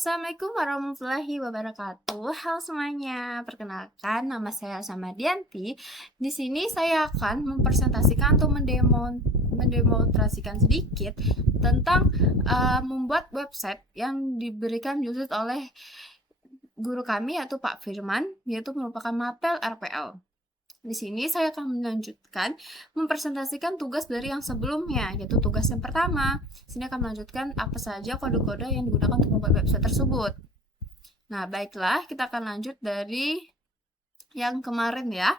Assalamualaikum warahmatullahi wabarakatuh. Halo semuanya, perkenalkan nama saya Samadianti. Di sini saya akan mempresentasikan atau mendemonstrasikan sedikit tentang membuat website yang diberikan khusus oleh guru kami yaitu Pak Firman, yaitu merupakan mapel RPL. Di sini saya akan melanjutkan mempresentasikan tugas dari yang sebelumnya, yaitu tugas yang pertama. Sini akan melanjutkan apa saja kode-kode yang digunakan untuk membuat website tersebut. Nah, baiklah, kita akan lanjut dari yang kemarin ya.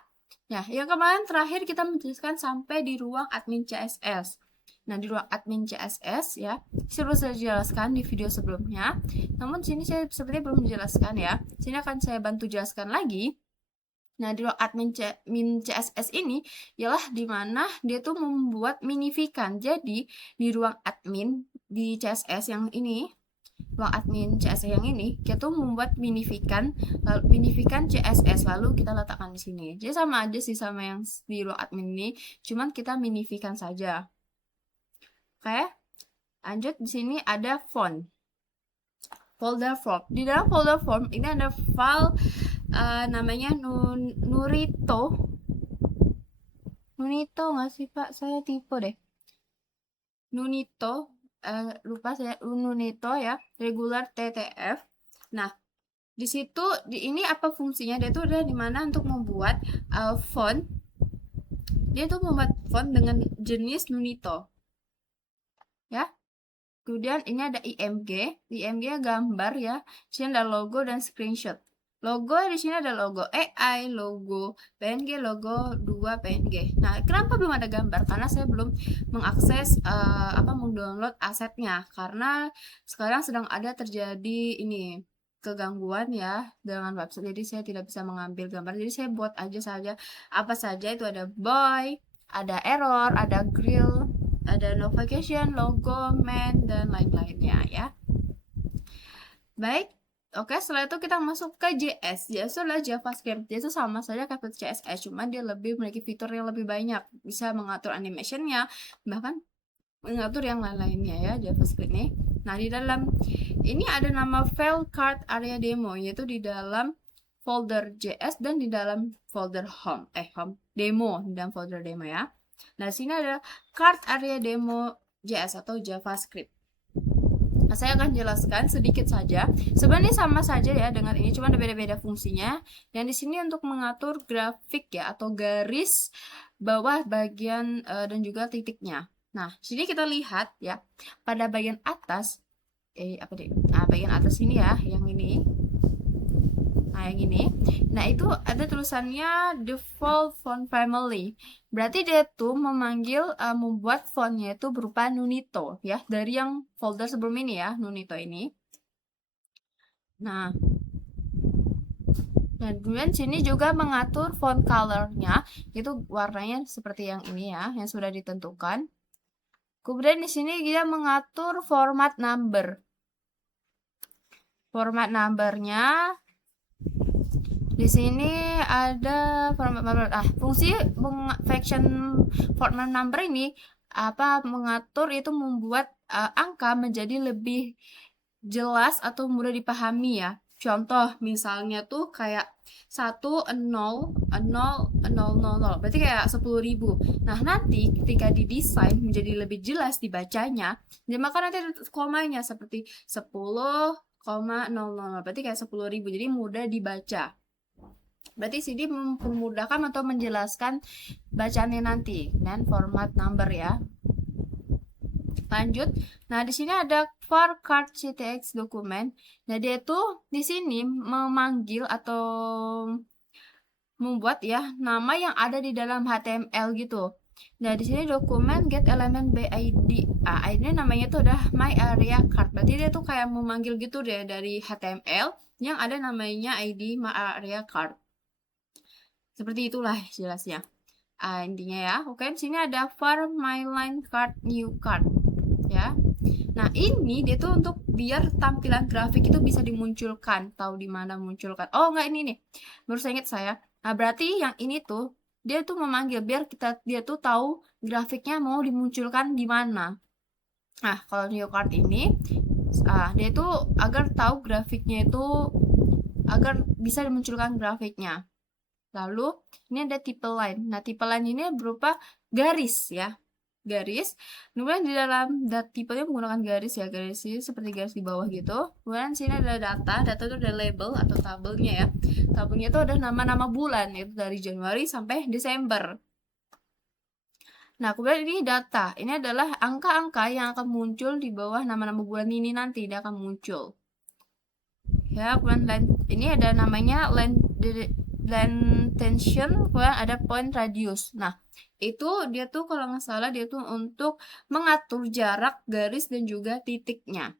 Nah, yang kemarin terakhir kita menjelaskan sampai di ruang admin CSS. Nah, di ruang admin CSS ya, sudah saya jelaskan di video sebelumnya. Namun sini saya sepertinya belum menjelaskan ya. Sini akan saya bantu jelaskan lagi. Nah, di ruang admin CSS ini ialah di mana dia tuh membuat minifikan. Jadi, di ruang admin di CSS yang ini, ruang admin CSS yang ini, kita tuh membuat minifikan CSS lalu kita letakkan di sini. Jadi sama aja sih sama yang di ruang admin ini, cuman kita minifikan saja. Oke. Lanjut di sini ada font. Folder form. Di dalam folder form ini ada file namanya Nunito nggak sih Pak? Saya tipe deh. Nunito, lupa saya Nunito ya, regular TTF. Nah, di situ ini apa fungsinya? Dia tuh ada di mana untuk membuat font. Dia tuh membuat font dengan jenis Nunito. Ya. Kemudian ini ada IMG gambar ya. Sini ada logo dan screenshot. Logo di sini ada logo AI, logo PNG, logo 2 PNG. Nah, kenapa belum ada gambar? Karena saya belum mengakses mendownload asetnya karena sekarang sedang ada terjadi ini kegangguan ya dengan website. Jadi saya tidak bisa mengambil gambar. Jadi saya buat aja saja apa saja itu ada boy, ada error, ada grill, ada navigation, logo, man, dan lain-lainnya ya. Baik, oke, setelah itu kita masuk ke JS. JS itu adalah JavaScript. JS itu sama saja kayak CSS, cuman dia lebih memiliki fitur yang lebih banyak. Bisa mengatur animation-nya, bahkan mengatur yang lain-lainnya ya JavaScript ini. Nah, di dalam ini ada nama file card area demo, yaitu di dalam folder JS dan di dalam folder home demo, di dalam folder demo ya. Nah, sini ada card area demo JS atau JavaScript. Nah, saya akan jelaskan sedikit saja. Sebenarnya sama saja ya dengan ini, cuma ada beda-beda fungsinya. Yang di sini untuk mengatur grafik ya atau garis bawah bagian dan juga titiknya. Nah, sini kita lihat ya pada bagian atas bagian atas ini ya, yang ini. Nah, yang ini. Nah, itu ada tulisannya default font family. Berarti dia tuh memanggil membuat fontnya itu berupa Nunito ya, dari yang folder sebelum ini ya, Nunito ini. Nah, dan kemudian sini juga mengatur font colornya, itu warnanya seperti yang ini ya, yang sudah ditentukan. Kemudian di sini dia mengatur format number. Format numbernya di sini ada format number. Fungsi function format number ini mengatur itu membuat angka menjadi lebih jelas atau mudah dipahami ya. Contoh misalnya tuh kayak 1000 berarti kayak 10.000. Nah, nanti ketika didesain menjadi lebih jelas dibacanya, maka nanti ada komanya seperti 10,00 berarti kayak 10.000. Jadi mudah dibaca. Berarti sini memudahkan atau menjelaskan bacaannya nanti dan format number ya. Lanjut. Nah, di sini ada for card CTX dokumen. Nah, dia tuh di sini memanggil atau membuat ya nama yang ada di dalam HTML gitu. Nah, di sini dokumen get element by ID. ID namanya tuh udah my area card. Berarti dia tuh kayak memanggil gitu deh dari HTML yang ada namanya ID my area card. Seperti itulah jelasnya. Intinya ya. Oke, di sini ada for my line card new card ya. Nah, ini dia tuh untuk biar tampilan grafik itu bisa dimunculkan. Tahu di mana munculkan? Oh, enggak, ini nih. Baru saya ingat saya. Nah, berarti yang ini tuh dia tuh memanggil biar dia tuh tahu grafiknya mau dimunculkan di mana. Nah, kalau new card ini Dia itu agar tahu grafiknya itu, agar bisa dimunculkan grafiknya. Lalu ini ada tipe line. Nah, tipe line ini berupa garis ya. Garis. Kemudian di dalam tipenya menggunakan garis ya. Garis ini seperti garis di bawah gitu. Kemudian sini ada data. Data itu ada label atau tabelnya ya. Tabelnya itu ada nama-nama bulan, yaitu dari Januari sampai Desember. Nah, kemudian ini data. Ini adalah angka-angka yang akan muncul di bawah nama-nama bulan ini nanti. Dia akan muncul. Ya, kemudian line, ini ada namanya line tension, kemudian ada point radius. Nah, itu dia tuh kalau nggak salah dia tuh untuk mengatur jarak garis dan juga titiknya.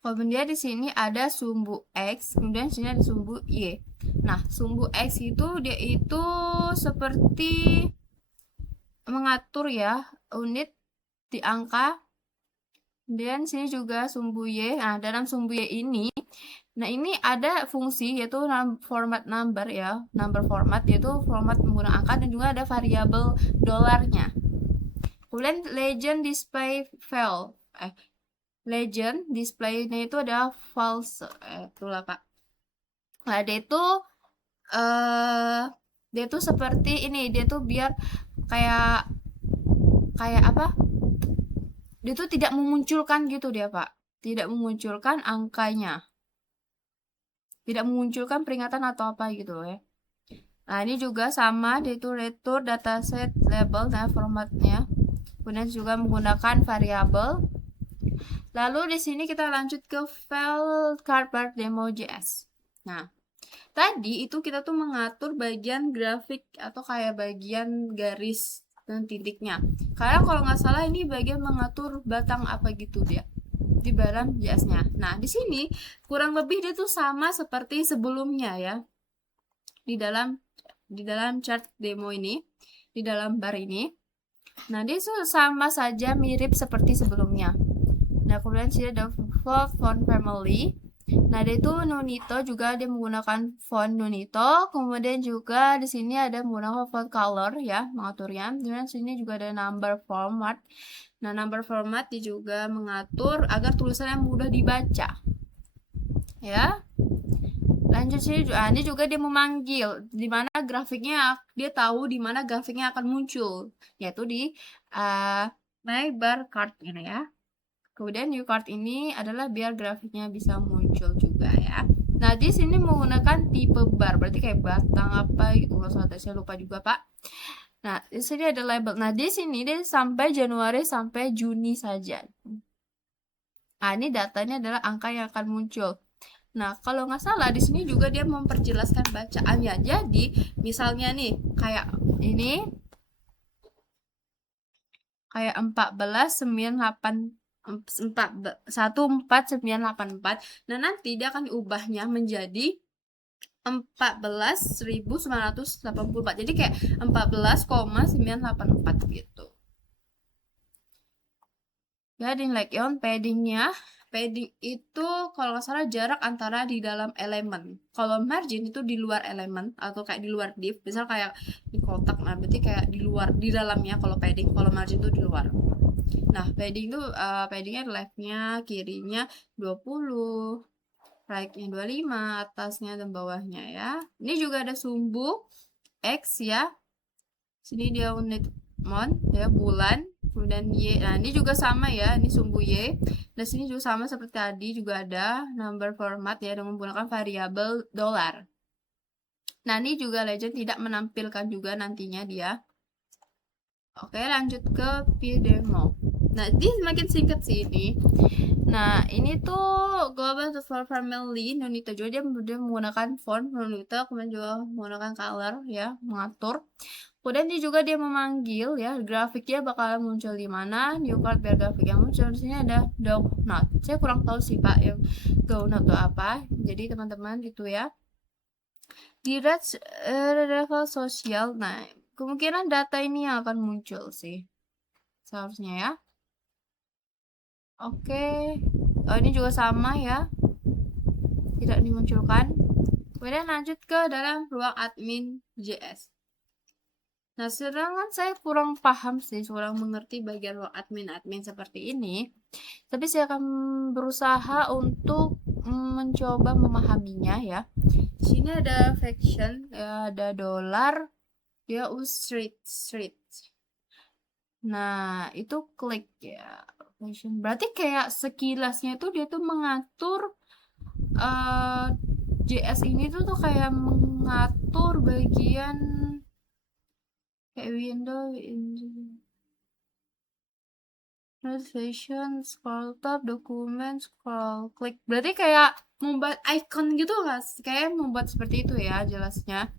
Kemudian di sini ada sumbu X, kemudian di sini ada sumbu Y. Nah, sumbu X itu dia itu seperti mengatur ya unit di angka. Dan sini juga sumbu Y. Nah, dalam sumbu Y ini, nah ini ada fungsi yaitu format number ya, number format, yaitu format menggunakan angka, dan juga ada variabel dolarnya. Kemudian legend display file, legend displaynya itu ada false, itulah Pak. Nah dia itu seperti ini, dia tuh biar kayak apa? Dia tuh tidak memunculkan gitu dia Pak, tidak memunculkan angkanya, tidak memunculkan peringatan atau apa gitu ya. Nah ini juga sama, dia itu return dataset label dan formatnya, kemudian juga menggunakan variabel. Lalu di sini kita lanjut ke file cardboard demo.js. Nah tadi itu kita tuh mengatur bagian grafik atau kayak bagian garis dan titiknya. Karena kalau nggak salah ini bagian mengatur batang apa gitu dia di dalam JS-nya. Nah, di sini kurang lebih dia tuh sama seperti sebelumnya ya. Di dalam chart demo ini, di dalam bar ini. Nah, dia tuh sama saja mirip seperti sebelumnya. Nah, kemudian sini ada font family. Nah, dia itu Nunito, juga dia menggunakan font Nunito. Kemudian juga di sini ada menggunakan font color ya, mengaturnya. Dan sini juga ada number format. Nah, number format dia juga mengatur agar tulisannya mudah dibaca. Ya. Lanjut sini, ini juga dia memanggil di mana grafiknya, dia tahu di mana grafiknya akan muncul, yaitu di my bar card ini ya. Kemudian new card ini adalah biar grafiknya bisa muncul juga ya. Nah, di sini menggunakan tipe bar, berarti kayak batang apa gitu. Saya lupa juga, Pak. Nah, di sini ada label. Nah, di sini dia sampai Januari sampai Juni saja. Nah, ini datanya adalah angka yang akan muncul. Nah, kalau nggak salah di sini juga dia memperjelaskan bacaannya. Jadi, misalnya nih, kayak ini kayak 14.984. Nah, nanti dia akan diubahnya menjadi 14.984. Jadi kayak 14,984 gitu. Jadi like on padding itu kalau nggak salah jarak antara di dalam elemen. Kalau margin itu di luar elemen atau kayak di luar div. Misal kayak di kotak, nah berarti kayak di luar, di dalamnya kalau padding. Kalau margin itu di luar. Nah, padding itu paddingnya leftnya, kirinya 20, right-nya 25, atasnya dan bawahnya ya. Ini juga ada sumbu X ya. Sini dia unit month ya, bulan. Kemudian Y, nah ini juga sama ya, ini sumbu Y. Dan sini juga sama seperti tadi, juga ada number format ya dengan menggunakan variabel dolar. Nah ini juga legend tidak menampilkan juga nantinya dia. Oke, lanjut ke pdemo. Nah ini semakin singkat sih ini. Nah ini tuh global for family Nunito juga, dia menggunakan font Nunito, kemudian juga menggunakan color ya, mengatur. Kemudian dia memanggil ya, grafiknya bakal muncul di mana, new card biar grafik yang muncul. Di sini ada donut. Saya kurang tahu sih Pak yang donut itu apa. Jadi teman-teman itu ya. Di level sosial, nah kemungkinan data ini yang akan muncul sih. Seharusnya ya. Oke. Oh, ini juga sama ya. Tidak dimunculkan. Kemudian lanjut ke dalam ruang admin JS. Nah, sedangkan saya kurang paham sih, kurang mengerti bagian admin seperti ini. Tapi saya akan berusaha untuk mencoba memahaminya ya. Di sini ada faction, ya, ada dolar, dia street street. Nah, itu klik ya. Faction. Berarti kayak sekilasnya itu dia tuh mengatur eh JS ini tuh kayak mengatur bagian kayak window, notification, scroll tab, dokumen, scroll klik. Berarti kayak membuat icon gitu guys, kayak membuat seperti itu ya jelasnya.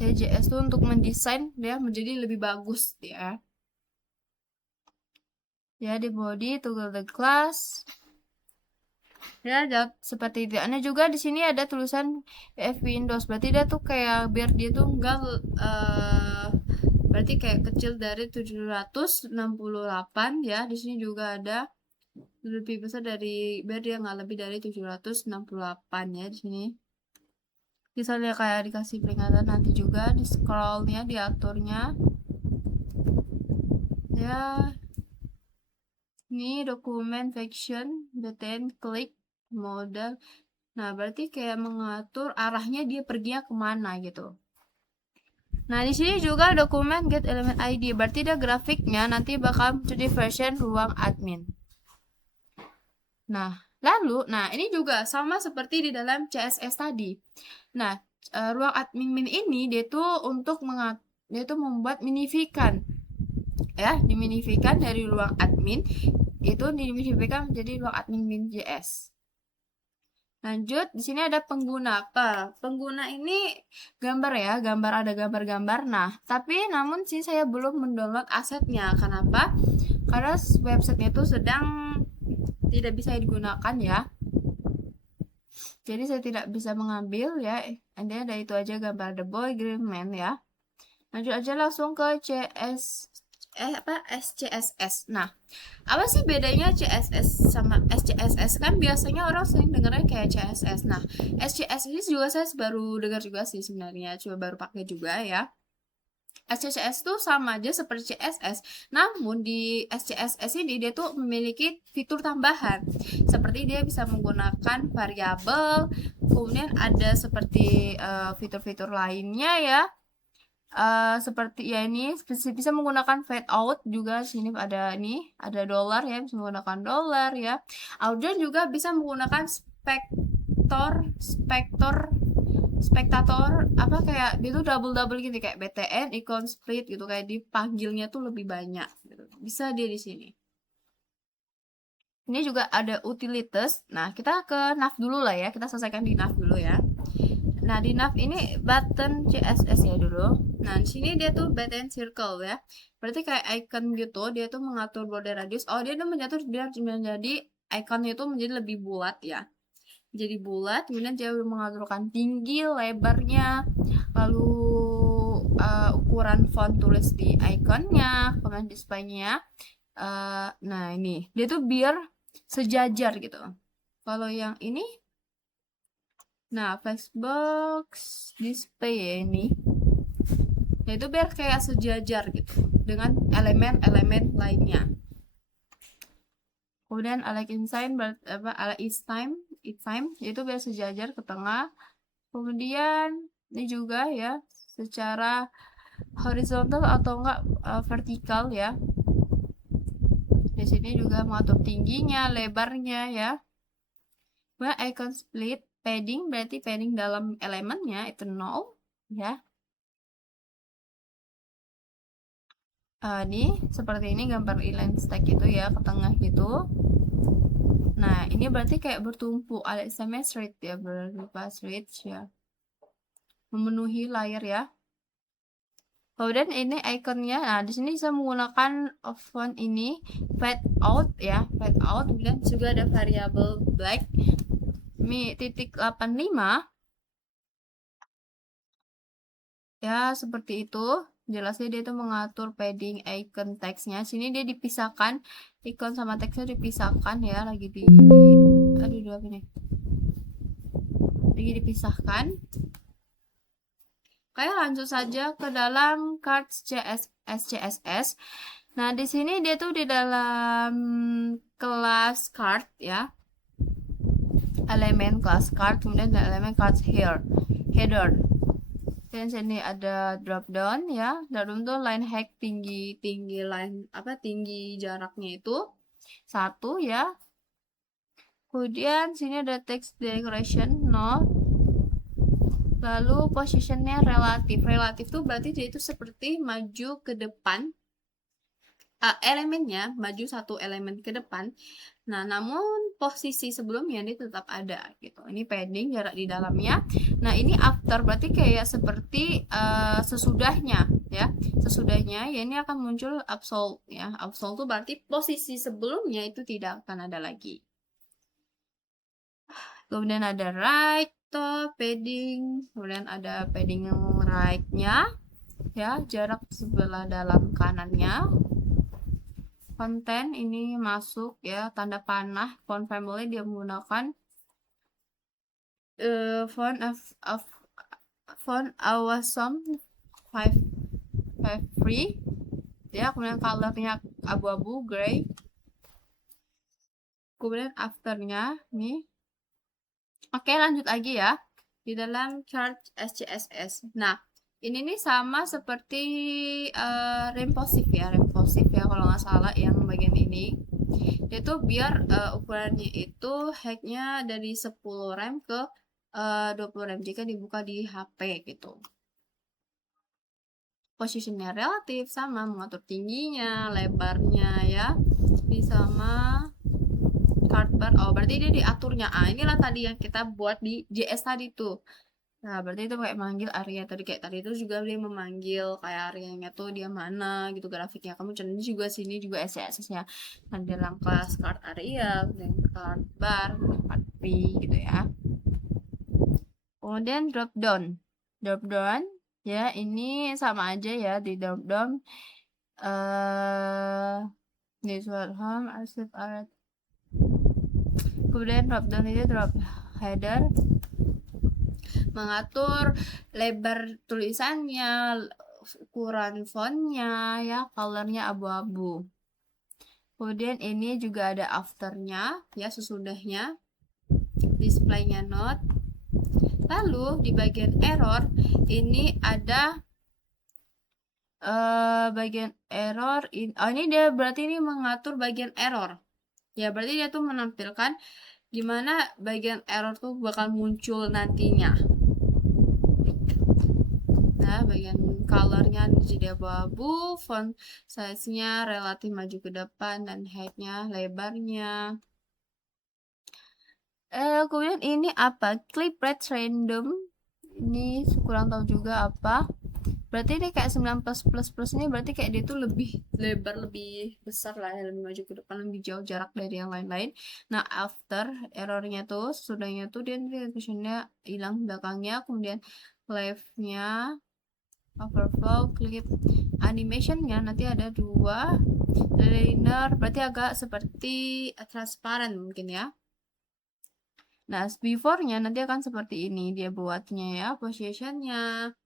Ya, JS tuh untuk mendesain dia menjadi lebih bagus ya. Ya, di body toggle the class. Ya, ada seperti itu. Ada juga di sini ada tulisan F Windows. Berarti dia tuh kayak biar dia tuh enggak berarti kayak kecil dari 768 ya. Di sini juga ada lebih besar dari biar dia nggak lebih dari 768 ya di sini. Misalnya kayak dikasih peringatan nanti juga di scrollnya, diaturnya. Ya, ini dokumen faction, button, klik, modal. Nah, berarti kayak mengatur arahnya dia perginya kemana gitu. Nah, di sini juga dokumen get element ID. Berarti dia grafiknya nanti bakal menjadi version ruang admin. Nah, lalu, ini juga sama seperti di dalam CSS tadi. Nah, ruang admin ini dia tuh untuk dia tuh membuat minifikan. Ya, diminifikan dari ruang admin itu diminifikan menjadi ruang admin min.js. Lanjut, di sini ada pengguna. Pengguna ini gambar ya, ada gambar-gambar. Nah, tapi namun sih saya belum mendownload asetnya. Kenapa? Karena websitenya itu sedang tidak bisa digunakan ya. Jadi saya tidak bisa mengambil ya. Ada itu aja gambar the boy green man ya. Lanjut aja langsung ke SCSS. Nah, apa sih bedanya CSS sama SCSS? Kan biasanya orang sering dengarnya kayak CSS. Nah, SCSS juga saya baru dengar juga sih sebenarnya, coba baru pakai juga ya. SCSS tuh sama aja seperti CSS, namun di SCSS ini dia tuh memiliki fitur tambahan, seperti dia bisa menggunakan variabel, kemudian ada seperti fitur-fitur lainnya ya. Seperti ya ini bisa menggunakan fade out juga. Sini ada dolar ya, bisa menggunakan dolar ya. Kemudian juga bisa menggunakan spektator apa kayak dia tuh double gitu kayak btn icon split gitu, kayak dipanggilnya tuh lebih banyak gitu. Bisa dia di sini. Ini juga ada utilities. Nah, kita ke nav dulu lah ya. Kita selesaikan di nav dulu ya. Nah, di nav ini button CSS ya dulu. Nah, di sini dia tuh button circle ya. Berarti kayak icon gitu, dia tuh mengatur border radius. Oh, dia tuh biar menjadi ikonnya itu menjadi lebih bulat ya. Jadi bulat, kemudian dia mengaturkan tinggi, lebarnya, lalu ukuran font tulis di ikonnya, kemudian displaynya. Nah, ini dia tuh biar sejajar gitu. Kalau yang ini, nah, flexbox display ya ini. Nah, itu biar kayak sejajar gitu dengan elemen-elemen lainnya. Kemudian ala insign ala each time yaitu biar sejajar ke tengah. Kemudian ini juga ya secara horizontal atau enggak vertikal ya. Di sini juga mengatur tingginya, lebarnya ya. Kemudian icon split padding, berarti padding dalam elemennya itu 0 ya. Ini seperti ini gambar inline stack gitu ya, ke tengah gitu. Nah, ini berarti kayak bertumpu sama straight ya, berupa straight ya, memenuhi layar ya. Kemudian ini ikonnya. Nah, di sini bisa menggunakan font ini fade out ya, fade out. Kemudian juga ada variabel black .85 ya, seperti itu. Jelasnya dia itu mengatur padding icon teksnya. Sini dia dipisahkan, icon sama teksnya dipisahkan ya, lagi apa nih? Lagi dipisahkan. Oke, lanjut saja ke dalam cards CSS. Nah, di sini dia tuh di dalam kelas card ya. Elemen class card, kemudian ada elemen card header. Dan sini ada drop down ya. Drop down tuh line height tinggi line tinggi jaraknya itu 1 ya. Kemudian sini ada text decoration 0. Lalu positionnya relatif tuh berarti dia itu seperti maju ke depan, elemennya maju 1 elemen ke depan. Nah, namun posisi sebelumnya dia tetap ada gitu. Ini padding jarak di dalamnya. Nah, ini after berarti kayak seperti sesudahnya ya. Sesudahnya ya ini akan muncul absolute ya. Absolute tuh berarti posisi sebelumnya itu tidak akan ada lagi. Kemudian ada right top padding, kemudian ada padding right-nya ya, jarak sebelah dalam kanannya. Konten ini masuk ya, tanda panah. Font family dia menggunakan font awesome 553 ya. Kemudian colornya abu-abu gray. Kemudian afternya nih. Oke, lanjut lagi ya di dalam chart SCSS. Nah, ini nih sama seperti Remposive ya kalau nggak salah yang bagian ini. Itu biar ukurannya itu height-nya dari 10 rem ke 20 rem jika dibuka di HP gitu. Posisinya relatif sama, mengatur tingginya, lebarnya ya. Ini sama card bar. Oh, berarti dia diaturnya. Inilah tadi yang kita buat di JS tadi tuh. Nah, berarti itu kayak manggil area tadi, kayak tadi itu juga dia memanggil kayak areanya tuh dia mana gitu grafiknya. Kamu cari juga sini juga SCSS-nya. Nah, dalam kelas card area, dan card bar, card free gitu ya. Kemudian drop down. Drop down ya, ini sama aja ya di drop down visual home asset art. Kemudian drop down itu drop header, mengatur lebar tulisannya, ukuran fontnya ya, colornya abu-abu. Kemudian ini juga ada afternya ya, sesudahnya, displaynya note. Lalu di bagian error ini ada bagian error ini dia berarti ini mengatur bagian error ya, berarti dia tuh menampilkan gimana bagian error tuh bakal muncul nantinya. Nah, bagian colornya jadi abu-abu, font size-nya relatif maju ke depan, dan height-nya, lebarnya. Kemudian ini apa? Clip rate random. Ini kurang tahu juga apa. Berarti ini kayak 9+ ini berarti kayak dia tuh lebih lebar, lebih besar lah, lebih maju ke depan, lebih jauh jarak dari yang lain-lain. Nah, after errornya tuh, sesudahnya tuh dia visionnya hilang belakangnya, kemudian left-nya overflow clip animationnya nanti ada 2 liner, berarti agak seperti transparan mungkin ya. Nah, before-nya nanti akan seperti ini dia buatnya ya, positionnya,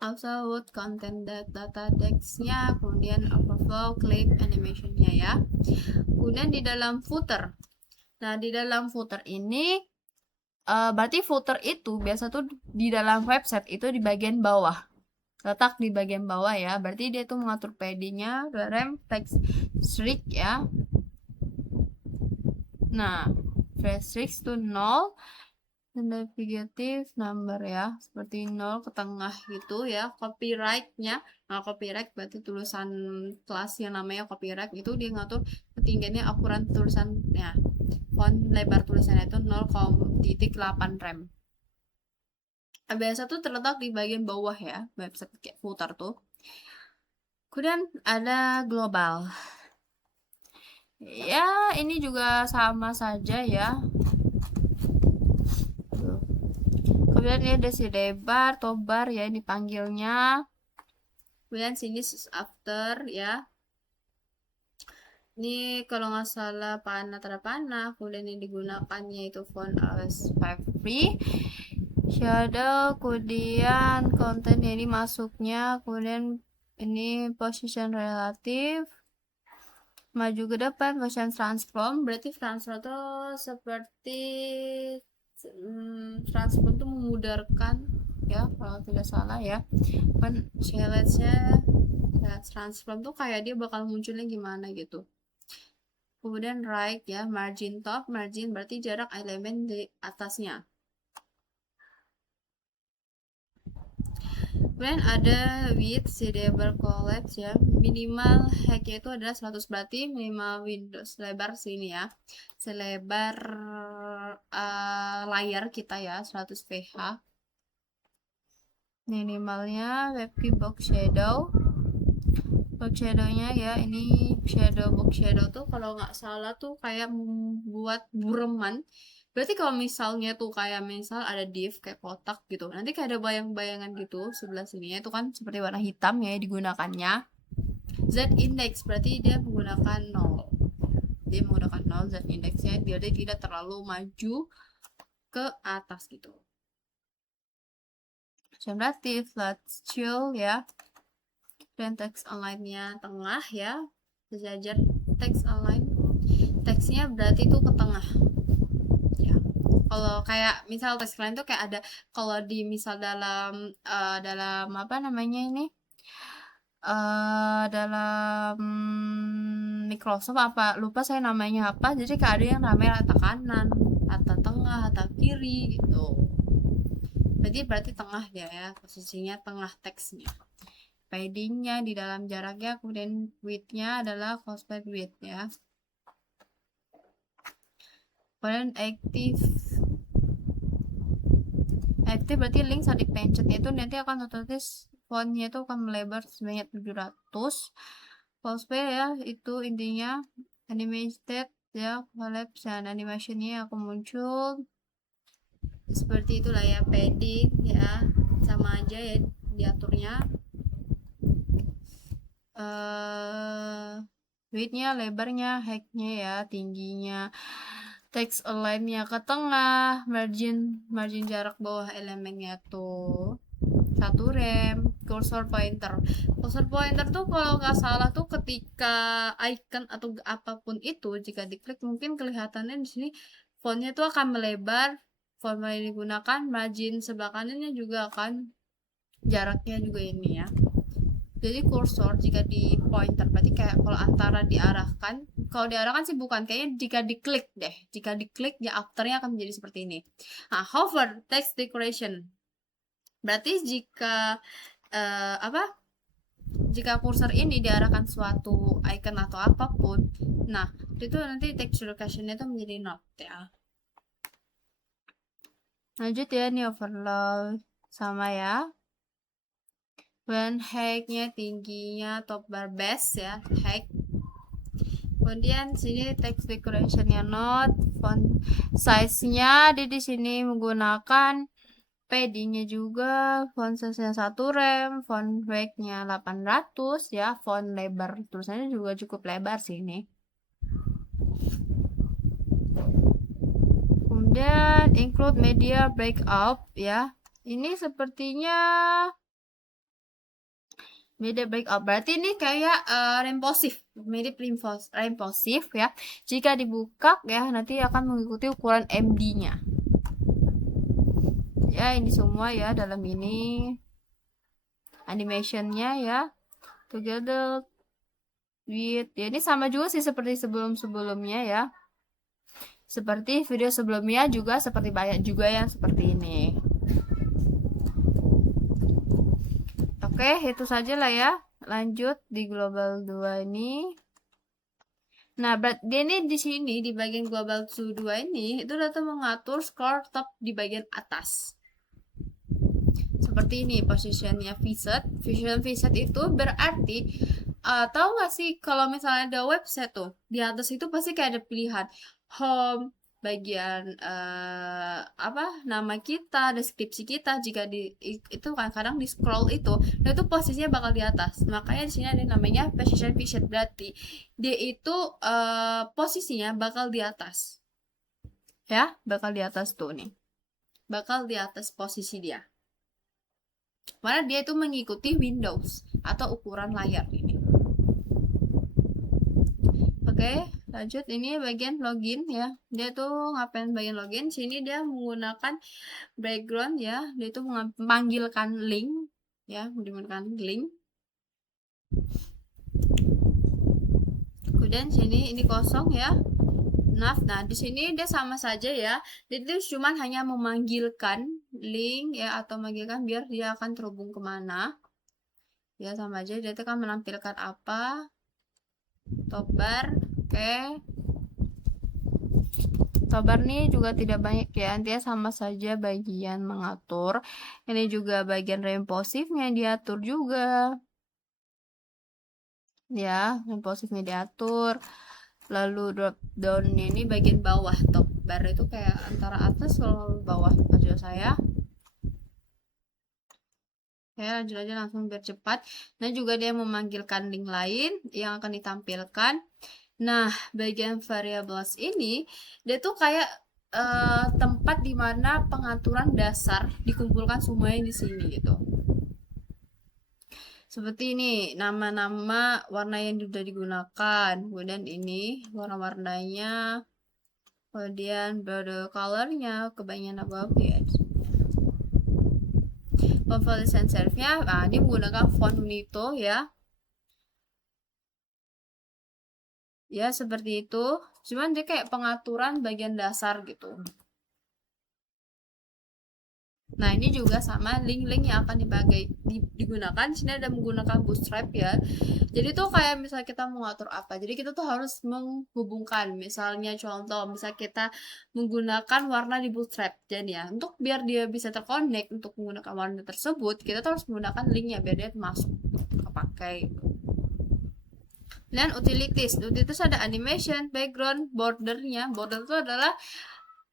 also content data text-nya, kemudian overflow clip animation-nya ya. Kemudian di dalam footer. Nah, di dalam footer ini berarti footer itu biasa tuh di dalam website itu di bagian bawah. Letak di bagian bawah ya. Berarti dia tuh mengatur padding-nya, rem, text string ya. Nah, restrict to 0 dan navigative number ya, seperti 0 ke tengah gitu ya. Copyright-nya, nah copyright berarti tulisan kelas yang namanya copyright itu dia ngatur ketinggiannya, ukuran tulisannya, font lebar tulisannya itu 0,8 rem. Biasa tuh terletak di bagian bawah ya, website kayak footer tuh. Kemudian ada global. Ya, ini juga sama saja ya. Kemudian ini ada si lebar, tobar ya, ini panggilnya. Kemudian sini after ya. Ini kalau nggak salah panah, tanda panah. Kemudian yang digunakannya itu font AS5 free. shadow, kemudian konten ini masuknya, kemudian ini position relatif, maju ke depan, motion transform. Berarti transform tuh seperti transform tuh memudahkan ya, kalau tidak salah ya kan. Challenge-nya transform tuh kayak dia bakal munculnya gimana gitu. Kemudian right ya, margin top, margin berarti jarak elemen di atasnya. Kemudian ada width shadeable collapse ya, minimal height-nya itu adalah 100, berarti minimal window selebar sini ya, selebar layar kita ya 100 ph. Minimalnya webkey box shadow, box shadownya ya, ini shadow box shadow tuh kalau nggak salah tuh kayak membuat bureman. Berarti kalau misalnya tuh kayak misal ada div kayak kotak gitu, nanti kayak ada bayang-bayangan gitu sebelah sini itu kan seperti warna hitam ya digunakannya. Z index berarti dia menggunakan 0. Dia menggunakan 0 Z indexnya, dia tidak terlalu maju ke atas gitu. Berarti flat chill ya. Dan teks online-nya tengah ya, sejajar teks online. Teksnya berarti itu ke tengah. Kalau kayak misal teks lain tuh kayak ada, kalau di misal dalam apa namanya ini dalam Microsoft apa lupa saya namanya apa, jadi kayak ada yang namanya rata kanan, rata tengah, rata kiri gitu. Berarti tengah dia ya, posisinya tengah teksnya. Paddingnya di dalam jaraknya, kemudian width-nya adalah closed width ya. Kemudian active berarti link saat dipencetnya itu nanti akan otomatis fontnya itu akan melebar sebanyak 700. Pause ya, itu intinya animated ya, collapse dan animationnya akan muncul seperti itulah ya. Padding ya sama aja ya diaturnya. Width-nya, lebarnya, height-nya ya, tingginya, text align-nya ke tengah, margin jarak bawah elemennya tuh 1 rem. Cursor pointer tuh kalau nggak salah tuh ketika icon atau apapun itu jika diklik mungkin kelihatannya di sini fontnya tuh akan melebar. Font yang digunakan margin sebelah kanannya juga akan jaraknya juga ini ya. Jadi kursor jika di pointer berarti kayak kalau antara diarahkan, kalau diarahkan sih bukan, kayaknya jika diklik deh, jika diklik ya afternya akan menjadi seperti ini. Nah, hover text decoration berarti jika jika kursor ini diarahkan suatu icon atau apapun, nah itu nanti text decoration-nya itu menjadi not ya. Lanjut ya, ini overload sama ya. Kemudian height-nya, tingginya, top bar base ya, height. Kemudian sini text decoration-nya not, font size-nya di sini menggunakan padding-nya juga, font size-nya 1 rem, font weight-nya 800 ya, font lebar tulisannya juga cukup lebar sih ini. Kemudian include media breakout ya. Ini sepertinya media breakout berarti ini kayak remposif, mirip remposif ya. Jika dibuka ya nanti akan mengikuti ukuran MD-nya. Ya, ini semua ya dalam ini animation-nya ya. Together with ya, ini sama juga sih seperti sebelum-sebelumnya ya. Seperti video sebelumnya juga seperti banyak juga yang seperti ini. Oke, itu saja lah ya. Lanjut di global 2 ini. Nah, dia ini di sini di bagian global 2 ini itu data mengatur scroll top di bagian atas. Seperti ini positionnya visit. Visit itu berarti tahu nggak sih kalau misalnya ada website tuh di atas itu pasti kayak ada pilihan home, bagian nama kita, deskripsi kita. Jika itu kan kadang di scroll itu, nah itu posisinya bakal di atas. Makanya di sini ada namanya position visit, berarti dia itu posisinya bakal di atas. Ya, bakal di atas tuh nih. bakal di atas posisi dia. Karena dia itu mengikuti Windows atau ukuran layar ini. Oke, lanjut. Ini bagian login ya. Dia tuh ngapain bagian login? Sini dia menggunakan background ya. Dia itu memanggilkan link ya, menggunakan link. Kemudian sini ini kosong ya. Nah, di sini dia sama saja ya. Jadi itu cuma hanya memanggilkan link ya, atau memanggilkan biar dia akan terhubung kemana. Ya sama aja. Dia akan menampilkan apa? Tobar. Oke. Tobar nih juga tidak banyak ya, intinya sama saja bagian mengatur. Ini juga bagian reimposifnya diatur juga. Ya, reimposifnya diatur. Lalu drop down ini bagian bawah, top bar itu kayak antara atas lalu bawah maksud saya. Ya, lanjut aja langsung biar cepat. Nah, juga dia memanggilkan link lain yang akan ditampilkan. Nah, bagian variables ini dia tuh kayak tempat dimana pengaturan dasar dikumpulkan semuanya di sini gitu. Seperti ini, nama-nama warna yang sudah digunakan. Kemudian ini warna-warnanya. Kemudian border colornya, kebanyakan above ya. Font sans serif-nya, nah ini menggunakan font Unito ya. Ya seperti itu, cuman dia kayak pengaturan bagian dasar gitu. Nah ini juga sama link-link yang akan digunakan. Sini ada menggunakan bootstrap ya. Jadi tuh kayak misalnya kita mengatur apa, jadi kita tuh harus menghubungkan. Misalnya contoh, misalnya kita menggunakan warna di bootstrap, dan ya untuk biar dia bisa terkonek untuk menggunakan warna tersebut, kita tuh harus menggunakan linknya biar dia masuk kepakai. Dan utilities ada animation, background, bordernya. Border itu adalah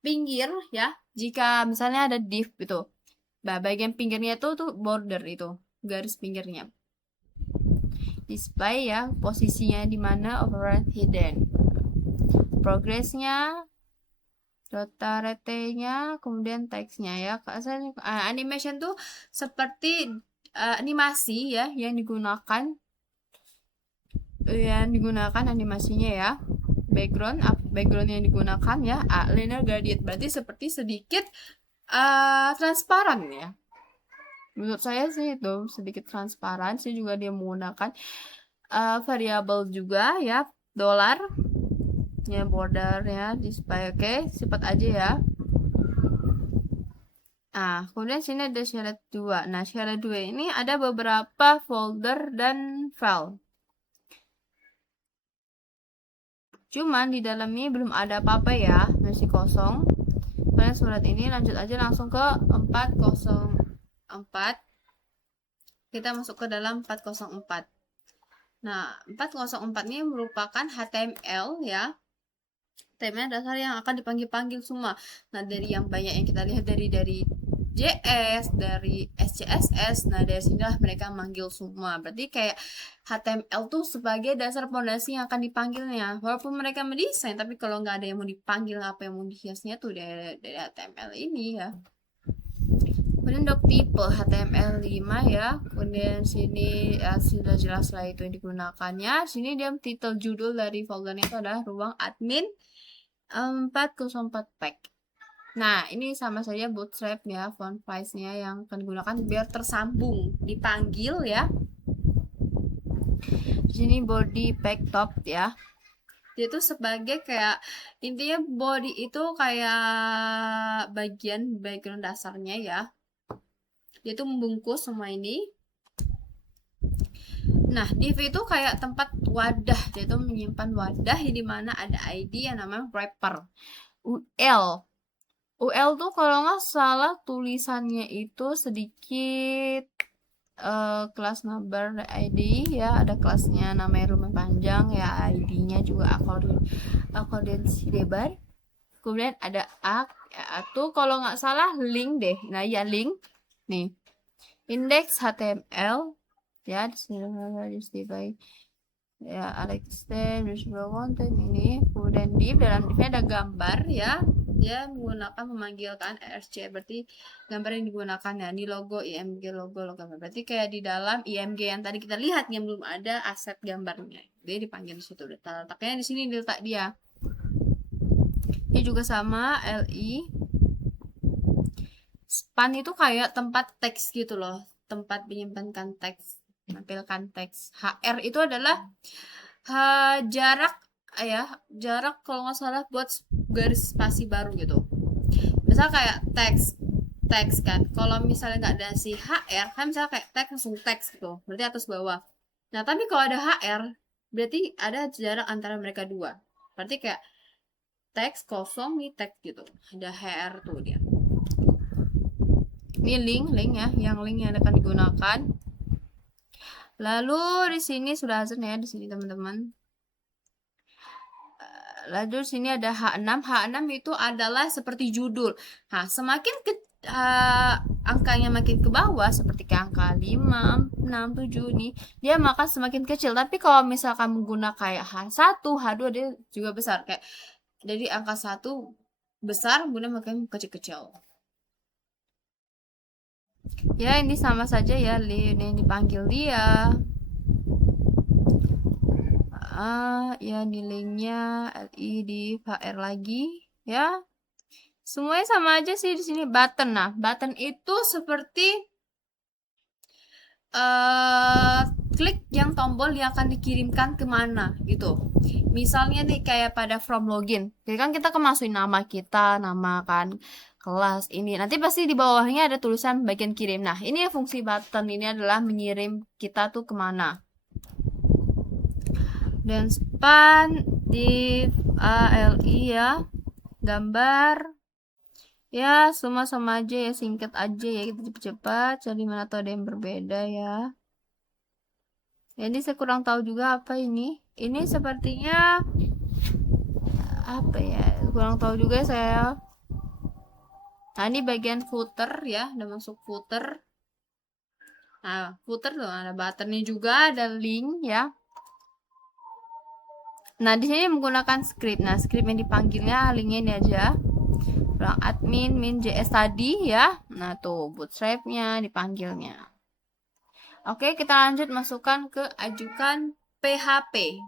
pinggir ya. Jika misalnya ada div gitu, nah bagian pinggirnya itu tuh border, itu garis pinggirnya. Display ya, posisinya di mana, override hidden. Progressnya, data rate-nya, kemudian teksnya ya. Animation tuh seperti animasi ya yang digunakan animasinya ya. Background yang digunakan ya, linear gradient, berarti seperti sedikit transparan ya. Menurut saya sih itu sedikit transparan. Sih juga dia menggunakan variabel juga ya, dolar ya, border ya, display. Oke, cepat aja ya. Nah, kemudian sini ada syarat 2. Nah, syarat 2 ini ada beberapa folder dan file. Cuman di dalamnya belum ada apa-apa ya, masih kosong. Kemudian surat ini lanjut aja langsung ke 404. Kita masuk ke dalam 404. Nah, 404 ini merupakan HTML ya. HTML dasar yang akan dipanggil-panggil semua. Nah, dari yang banyak yang kita lihat dari JS, dari SCSS, nah dari sinilah mereka manggil semua. Berarti kayak HTML tuh sebagai dasar fondasi yang akan dipanggilnya. Walaupun mereka mendesain, tapi kalau nggak ada yang mau dipanggil, apa yang mau dihiasnya tuh dari HTML ini ya. Kemudian doc tipe HTML5 ya. Kemudian sini ya, sudah jelas lah itu yang digunakannya. Sini dia titel judul dari foldernya itu adalah ruang admin 404 pack. Nah, ini sama saja bootstrap ya, font size-nya yang akan digunakan biar tersambung, dipanggil ya. Di sini body pack top ya. Dia tuh sebagai kayak, intinya body itu kayak bagian background dasarnya ya. Dia tuh membungkus semua ini. Nah, div itu kayak tempat wadah, dia tuh menyimpan wadah di mana ada ID yang namanya wrapper. UL tuh kalau nggak salah tulisannya itu sedikit kelas number ID ya, ada kelasnya namanya lumayan panjang ya, ID-nya juga akordeonsi lebar. Kemudian ada ya, tuh kalau nggak salah link deh. Nah ya, link nih, index HTML ya, display ya, Alex content ini. Kemudian dalam divnya ada gambar ya. dia menggunakan memanggilkan ESC, berarti gambar yang digunakan ya ini logo IMG, logo gambar, berarti kayak di dalam IMG yang tadi kita lihat yang belum ada aset gambarnya, dia dipanggil di situ. Letaknya di sini, diletak dia. Ini juga sama LI. Span itu kayak tempat teks gitu loh, tempat menyimpankan teks, menampilkan teks. HR itu adalah jarak jarak kalau nggak salah buat garis spasi baru gitu. Misal kayak teks kan, kalau misalnya nggak ada si HR kan, misalnya kayak teks langsung teks gitu, berarti atas bawah. Nah tapi kalau ada HR berarti ada jarak antara mereka dua, berarti kayak teks kosong nih, teks gitu, ada HR tuh dia. Ini link ya, yang link yang akan digunakan. Lalu di sini sudah azan ya, di sini teman-teman. Lalu di sini ada H6. H6 itu adalah seperti judul. Nah, semakin angkanya makin ke bawah, seperti ke angka 5, 6, 7 nih, dia maka semakin kecil. Tapi kalau misalkan menggunakan kayak H1, H2 dia juga besar. Kayak jadi angka 1 besar, kemudian makin kecil-kecil. Ya, ini sama saja ya, yang dipanggil dia. Ya nilainya LI di HR lagi ya. Semuanya sama aja sih di sini. Button. Nah, button itu seperti klik yang tombol yang akan dikirimkan kemana gitu. Misalnya nih kayak pada from login. Jadi kan kita masukin nama kita, nama kan kelas ini. Nanti pasti di bawahnya ada tulisan bagian kirim. Nah, ini fungsi button ini adalah mengirim kita tuh kemana. Dan span div ALI ya, gambar ya, semua sama aja ya, singkat aja ya, kita cepat-cepat cari mana tahu ada yang berbeda ya. Jadi saya kurang tahu juga apa ini sepertinya apa ya, kurang tahu juga saya. Nah, ini bagian footer ya, udah masuk footer. Nah, footer tuh ada buttonnya juga, ada link ya. Nah, di sini menggunakan script. Nah, script yang dipanggilnya linknya ini aja. Bilang admin min JS tadi ya. Nah, tuh bootstrapnya dipanggilnya. Oke, kita lanjut masukkan ke ajukan PHP.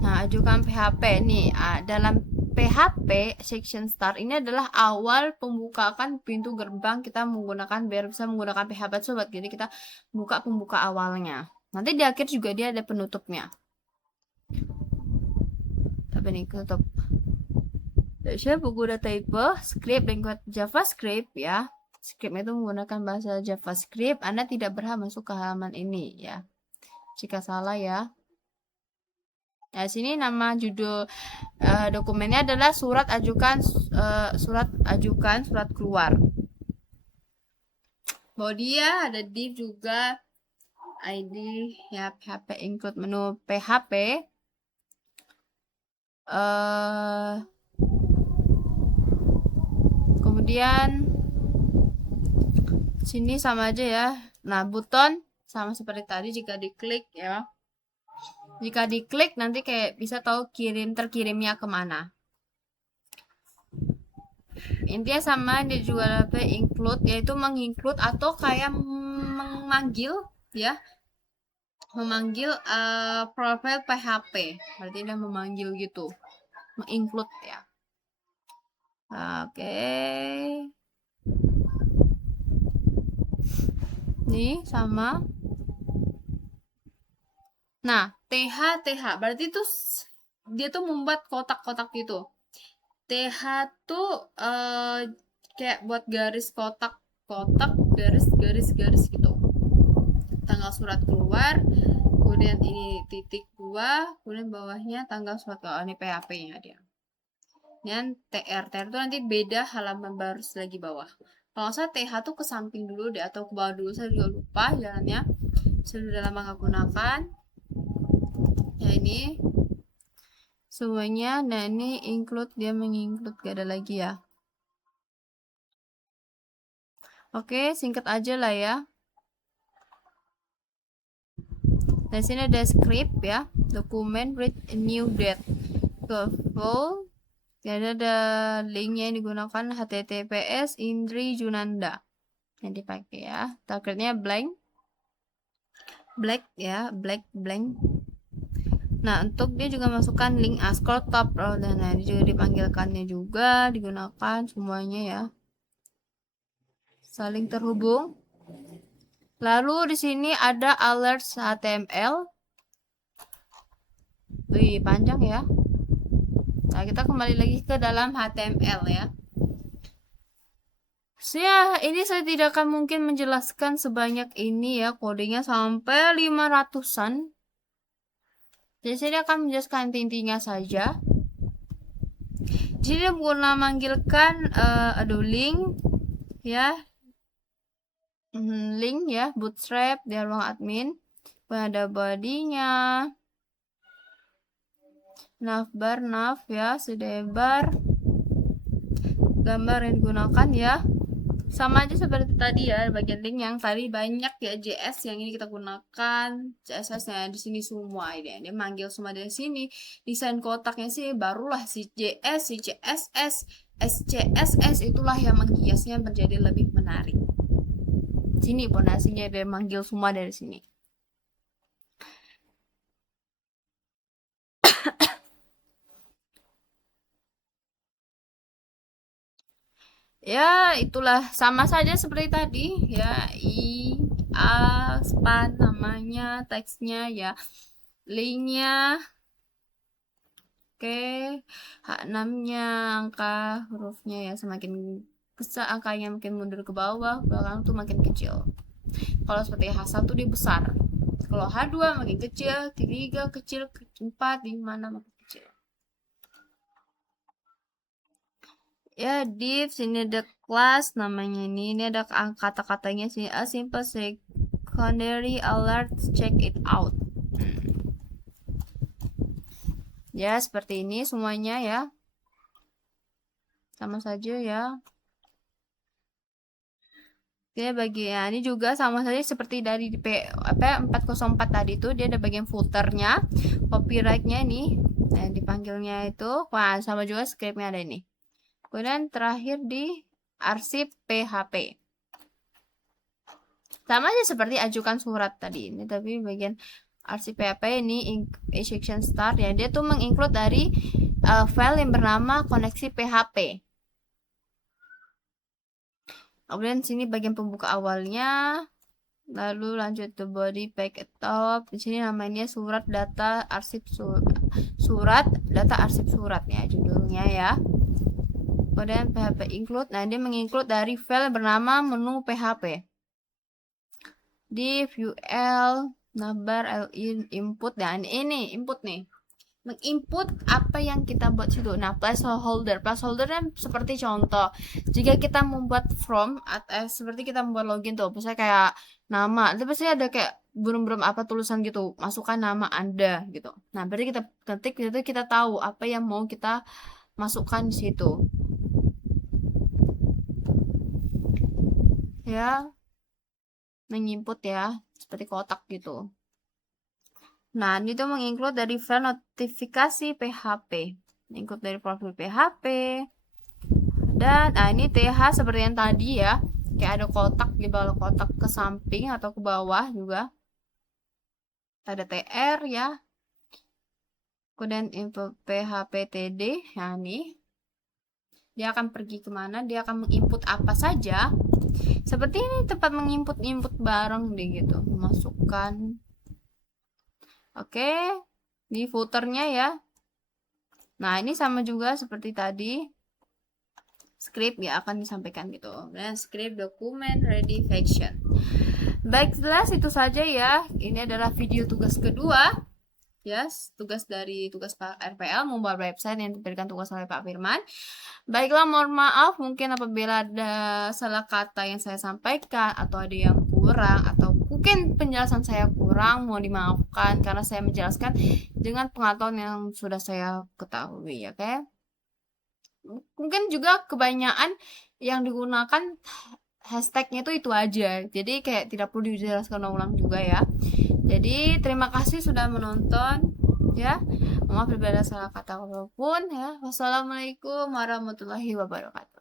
Nah, ajukan PHP nih. Dalam PHP section start ini adalah awal pembukaan pintu gerbang, kita menggunakan biar bisa menggunakan PHP sobat. Jadi kita buka pembuka awalnya. Nanti di akhir juga dia ada penutupnya. Tapi nih tutup. Saya pengguna type script lengkap JavaScript ya. Script itu menggunakan bahasa JavaScript. Anda tidak berhak masuk ke halaman ini ya. Jika salah ya. Nah, sini nama judul dokumennya adalah surat ajukan surat keluar. Body ya, ada div juga, ID ya, PHP include menu PHP. Kemudian sini sama aja ya. Nah, button sama seperti tadi, jika diklik ya. Jika diklik nanti kayak bisa tahu terkirimnya kemana. Intinya sama, dia juga ada include, yaitu menginclude atau kayak memanggil ya, memanggil profil PHP, berarti dia memanggil gitu, menginclude ya. Oke. Nih sama. Nah, TH berarti tuh dia tuh membuat kotak-kotak gitu. TH tuh kayak buat garis kotak garis gitu. Tanggal surat keluar, kemudian ini titik 2, kemudian bawahnya tanggal surat keluar. Ini PHP-nya dia. Dan TR tuh nanti beda halaman baru lagi bawah. Kalau saya TH tuh ke samping dulu deh, atau ke bawah dulu, saya juga lupa jalannya. Sudah lama nggak gunakan. Ya ini semuanya. Nah, ini include, dia menginclude, gak ada lagi ya. Oke, singkat aja lah ya. Nah, sini ada script ya. dokumen read new date full. Jadi ada linknya yang digunakan https Indri Junanda yang dipakai ya. Targetnya black ya, blank. Nah, untuk dia juga masukkan link scroll top dan nah, dia juga dipanggilkannya juga digunakan semuanya ya. Saling terhubung. Lalu di sini ada alert HTML. Wih, panjang ya. Nah, kita kembali lagi ke dalam HTML ya. Ya, ini saya tidak akan mungkin menjelaskan sebanyak ini ya, kodenya sampai 500-an. Jadi saya akan menjelaskan intinya saja. Jadi dia guna manggilkan link ya, link ya, bootstrap di ruang admin. Ada bodinya, navbar nav ya, sedebar, gambar yang digunakan ya. Sama aja seperti tadi ya, bagian link yang tadi banyak ya JS yang ini kita gunakan CSS-nya di sini semua ini. Dia manggil semua dari sini. Desain kotaknya sih barulah si JS, si CSS, SCSS itulah yang menghiasnya menjadi lebih menarik. Sini pondasinya dia manggil semua dari sini. Ya, itulah sama saja seperti tadi ya, span namanya, teksnya ya, linknya, oke, H6-nya, angka hurufnya ya semakin besar angkanya makin mundur ke bawah, belakang tuh makin kecil. Kalau seperti H1 dia besar. Kalau H2 makin kecil, 3 kecil, 4 di mana makin kecil. Ya, div sini ada kelas namanya ini ada kata-katanya sih, a simple secondary alert, check it out. Ya, seperti ini semuanya ya. Sama saja ya. Oke, bagian ini juga sama saja seperti dari 404 tadi itu, dia ada bagian footernya, copyrightnya ini, dipanggilnya itu, wah sama juga scriptnya ada ini. Kemudian terakhir di arsip PHP. Sama aja seperti ajukan surat tadi ini, tapi bagian arsip PHP ini section start ya, dia tuh menginclude dari file yang bernama koneksi PHP. Kemudian sini bagian pembuka awalnya, lalu lanjut ke body packet top. Di sini namanya surat data arsip surat data arsip surat ya judulnya ya. Kemudian PHP include, nah dia menginclude dari file bernama menu PHP. Div UL navbar input, dan ini input nih, menginput apa yang kita buat situ. Nah, placeholder kan seperti contoh jika kita membuat form atau seperti kita membuat login tuh, misalnya kayak nama, itu pasti ada kayak belum apa tulisan gitu, masukkan nama Anda gitu. Nah, berarti kita ketik itu, kita tahu apa yang mau kita masukkan di situ ya, menginput ya seperti kotak gitu. Nah, ini tuh menginclude dari file notifikasi PHP, include dari profil PHP, dan nah ini TH seperti yang tadi ya, kayak ada kotak di bawah, kotak ke samping atau ke bawah juga ada TR ya. Kemudian info PHPTD, nah ini dia akan pergi kemana, dia akan menginput apa saja. Seperti ini tempat menginput barang deh gitu, memasukkan. Oke, di footernya ya. Nah, ini sama juga seperti tadi. Script ya akan disampaikan gitu. Dan script dokumen ready faction. Baik, jelas itu saja ya. Ini adalah video tugas kedua. Yes, tugas RPL membuat website yang diberikan tugas oleh Pak Firman. Baiklah, mohon maaf mungkin apabila ada salah kata yang saya sampaikan atau ada yang kurang atau mungkin penjelasan saya kurang, mohon dimaafkan karena saya menjelaskan dengan pengetahuan yang sudah saya ketahui, oke? Mungkin juga kebanyakan yang digunakan hashtagnya itu aja, jadi kayak tidak perlu dijelaskan ulang juga ya. Jadi terima kasih sudah menonton. ya. Maaf apabila salah kata apapun ya. Wassalamualaikum warahmatullahi wabarakatuh.